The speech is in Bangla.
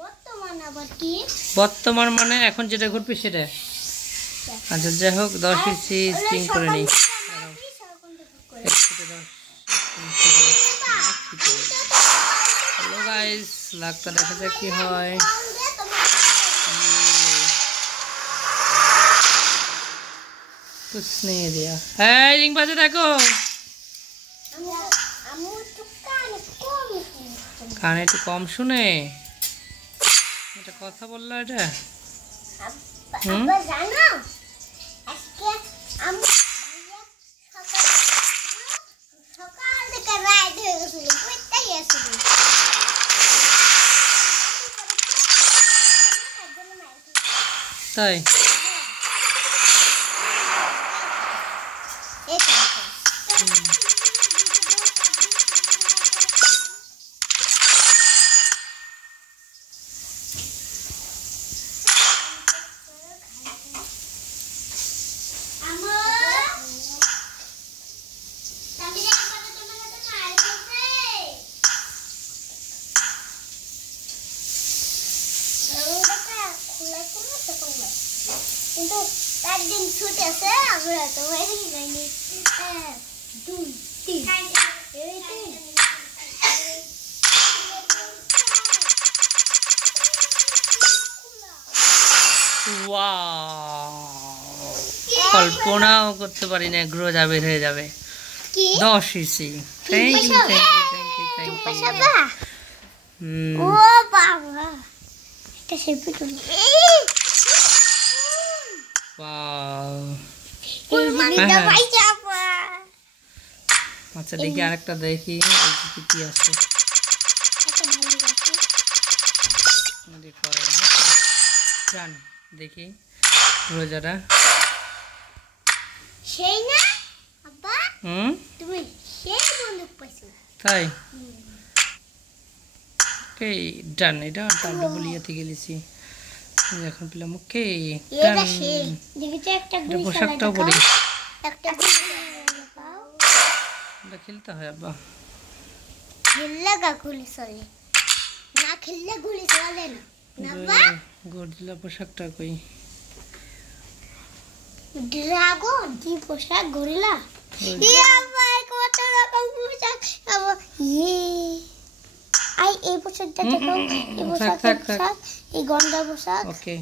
বর্তমান আবার কি? বর্তমান মানে এখন যেটা ঘটবে সেটা। আচ্ছা যাই হোক 10 ইঞ্চি স্প্রিং করে নিই। হ্যালো গাইস, লাখটা দেখা যাক কি হয়। कुछ नहीं दिया है रिंग बाजे देखो কানে একটু কম শুনে এটা কথা বললো এটা আব্বা জানো আজকে আমি সকাল থেকে রাত হয়ে গেছিল কইতাই আসছিল তাই কিন্তু তার দিন ছুটি আছে আমরা তো বাইরে যাইনি 2 3 কল্পনাও করতে পারি না গ্রো যাবে হয়ে যাবে 10 ইঞ্চি থ্যাংক ইউ ও বাবা এটা সেলফি তুলি ওয়াও আচ্ছা দেখি আরেকটা দেখি কি আছে দেখি রোজাটা সেই না আব্বা তুমি সেই বন্দুক পাইছো তাই ওকে ডান এটা ডাবল ইয়েতে গেলেছি এখন পেলাম ওকে এটা সেই দেখি তো একটা গুলি পোশাকটাও পরি একটা গুলি পাও এটা খেলতে হয় আব্বা খেললে গুলি চলে না খেললে গুলি চলে না নাবা গরিলা পোশাকটা কই ড্রাগন কি পোশাক গরিলা ভাই কত রকম পোশাক এই পোশাকটা দেখো এই পোশাক এই গন্ডা পোশাক ওকে